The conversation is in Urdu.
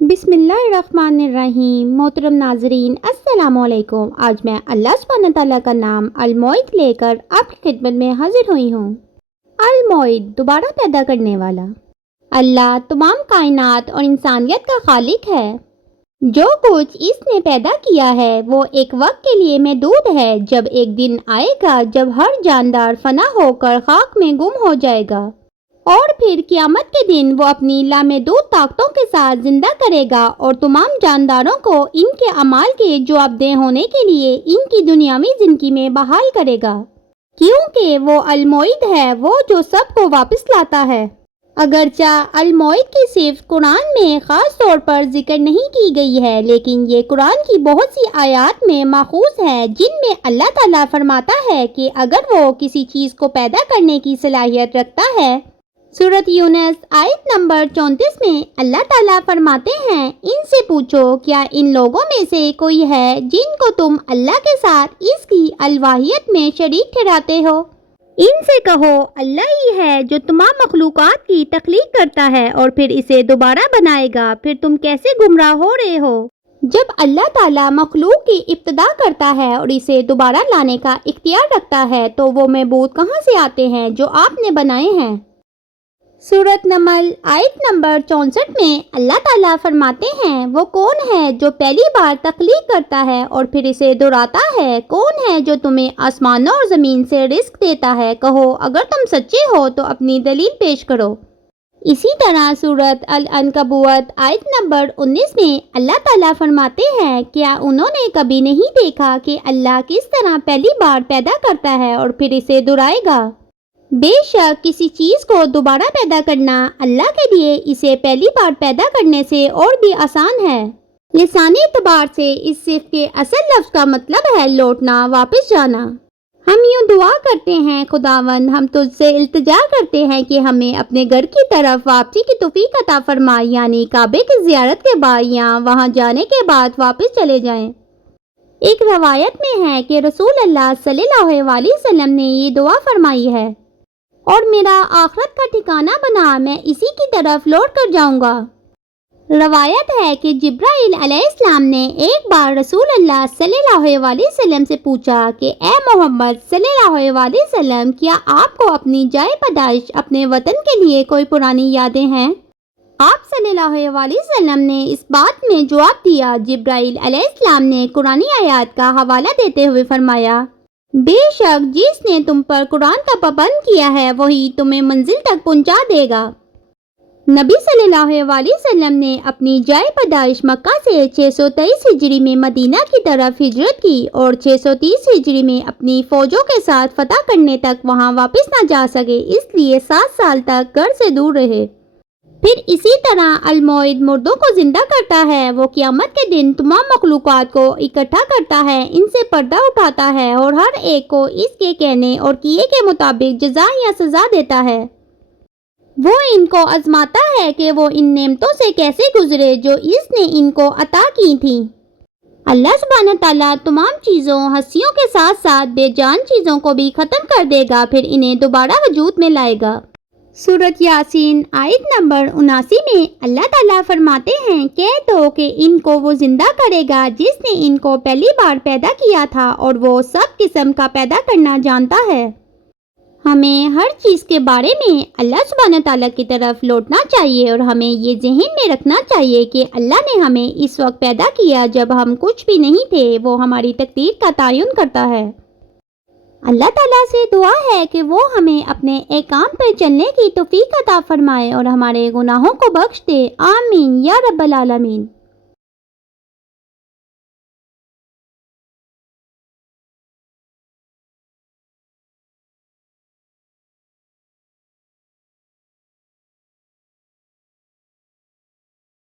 بسم اللہ الرحمن الرحیم۔ محترم ناظرین السلام علیکم۔ آج میں اللہ سبحانہ تعالیٰ کا نام المعید لے کر آپ کی خدمت میں حاضر ہوئی ہوں۔ المعید، دوبارہ پیدا کرنے والا۔ اللہ تمام کائنات اور انسانیت کا خالق ہے۔ جو کچھ اس نے پیدا کیا ہے وہ ایک وقت کے لیے محدود ہے، جب ایک دن آئے گا جب ہر جاندار فنا ہو کر خاک میں گم ہو جائے گا، اور پھر قیامت کے دن وہ اپنی لامحدود طاقتوں کے ساتھ زندہ کرے گا اور تمام جانداروں کو ان کے اعمال کے جواب دہ ہونے کے لیے ان کی دنیاوی زندگی میں بحال کرے گا، کیونکہ وہ المعید ہے، وہ جو سب کو واپس لاتا ہے۔ اگرچہ المعید کی صرف قرآن میں خاص طور پر ذکر نہیں کی گئی ہے، لیکن یہ قرآن کی بہت سی آیات میں ماخوذ ہے، جن میں اللہ تعالیٰ فرماتا ہے کہ اگر وہ کسی چیز کو پیدا کرنے کی صلاحیت رکھتا ہے۔ سورۃ یونس آیت نمبر 34 میں اللہ تعالیٰ فرماتے ہیں، ان سے پوچھو کیا ان لوگوں میں سے کوئی ہے جن کو تم اللہ کے ساتھ اس کی الوہیت میں شریک ٹھہراتے ہو؟ ان سے کہو اللہ ہی ہے جو تمام مخلوقات کی تخلیق کرتا ہے اور پھر اسے دوبارہ بنائے گا، پھر تم کیسے گمراہ ہو رہے ہو؟ جب اللہ تعالیٰ مخلوق کی ابتدا کرتا ہے اور اسے دوبارہ لانے کا اختیار رکھتا ہے تو وہ معبود کہاں سے آتے ہیں جو آپ نے بنائے ہیں؟ سورۃ نمل آیت نمبر 64 میں اللہ تعالیٰ فرماتے ہیں، وہ کون ہے جو پہلی بار تخلیق کرتا ہے اور پھر اسے دہراتا ہے؟ کون ہے جو تمہیں آسمانوں اور زمین سے رزق دیتا ہے؟ کہو اگر تم سچے ہو تو اپنی دلیل پیش کرو۔ اسی طرح سورۃ العنکبوت آیت نمبر 19 میں اللہ تعالیٰ فرماتے ہیں، کیا انہوں نے کبھی نہیں دیکھا کہ اللہ کس طرح پہلی بار پیدا کرتا ہے اور پھر اسے دہرائے گا؟ بے شک کسی چیز کو دوبارہ پیدا کرنا اللہ کے لیے اسے پہلی بار پیدا کرنے سے اور بھی آسان ہے۔ لسانی اعتبار سے اس صرف کے اصل لفظ کا مطلب ہے لوٹنا، واپس جانا۔ ہم یوں دعا کرتے ہیں، خداوند ہم تجھ سے التجا کرتے ہیں کہ ہمیں اپنے گھر کی طرف واپسی کی توفیق عطا فرما، یعنی کعبے کی زیارت کے بعد یا وہاں جانے کے بعد واپس چلے جائیں۔ ایک روایت میں ہے کہ رسول اللہ صلی اللہ علیہ وسلم نے یہ دعا فرمائی ہے، اور میرا آخرت کا ٹھکانہ بنا، میں اسی کی طرف لوٹ کر جاؤں گا۔ روایت ہے کہ جبرائیل علیہ السلام نے ایک بار رسول اللہ صلی اللہ علیہ وسلم سے پوچھا کہ اے محمد صلی اللہ علیہ وسلم، کیا آپ کو اپنی جائے پیدائش اپنے وطن کے لیے کوئی پرانی یادیں ہیں؟ آپ صلی اللہ علیہ وسلم نے اس بات میں جواب دیا۔ جبرائیل علیہ السلام نے قرآنی آیات کا حوالہ دیتے ہوئے فرمایا، بے شک جس نے تم پر قرآن کا پابند کیا ہے وہی تمہیں منزل تک پہنچا دے گا۔ نبی صلی اللہ علیہ وسلم نے اپنی جائے پیدائش مکہ سے 623 ہجری میں مدینہ کی طرف ہجرت کی اور 630 ہجری میں اپنی فوجوں کے ساتھ فتح کرنے تک وہاں واپس نہ جا سکے، اس لیے 7 سال تک گھر سے دور رہے۔ پھر اسی طرح المعید مردوں کو زندہ کرتا ہے، وہ قیامت کے دن تمام مخلوقات کو اکٹھا کرتا ہے، ان سے پردہ اٹھاتا ہے اور ہر ایک کو اس کے کہنے اور کیے کے مطابق جزا یا سزا دیتا ہے۔ وہ ان کو آزماتا ہے کہ وہ ان نعمتوں سے کیسے گزرے جو اس نے ان کو عطا کی تھیں۔ اللہ سبحانہ تعالیٰ تمام چیزوں، ہستیوں کے ساتھ ساتھ بے جان چیزوں کو بھی ختم کر دے گا، پھر انہیں دوبارہ وجود میں لائے گا۔ سورۃ یاسین آیت نمبر 79 میں اللہ تعالیٰ فرماتے ہیں، کہہ دو کہ ان کو وہ زندہ کرے گا جس نے ان کو پہلی بار پیدا کیا تھا، اور وہ سب قسم کا پیدا کرنا جانتا ہے۔ ہمیں ہر چیز کے بارے میں اللہ سبحانہ تعالیٰ کی طرف لوٹنا چاہیے، اور ہمیں یہ ذہن میں رکھنا چاہیے کہ اللہ نے ہمیں اس وقت پیدا کیا جب ہم کچھ بھی نہیں تھے، وہ ہماری تقدیر کا تعین کرتا ہے۔ اللہ تعالیٰ سے دعا ہے کہ وہ ہمیں اپنے احکام پر چلنے کی توفیق عطا فرمائے اور ہمارے گناہوں کو بخش دے، آمین یا رب العالمین۔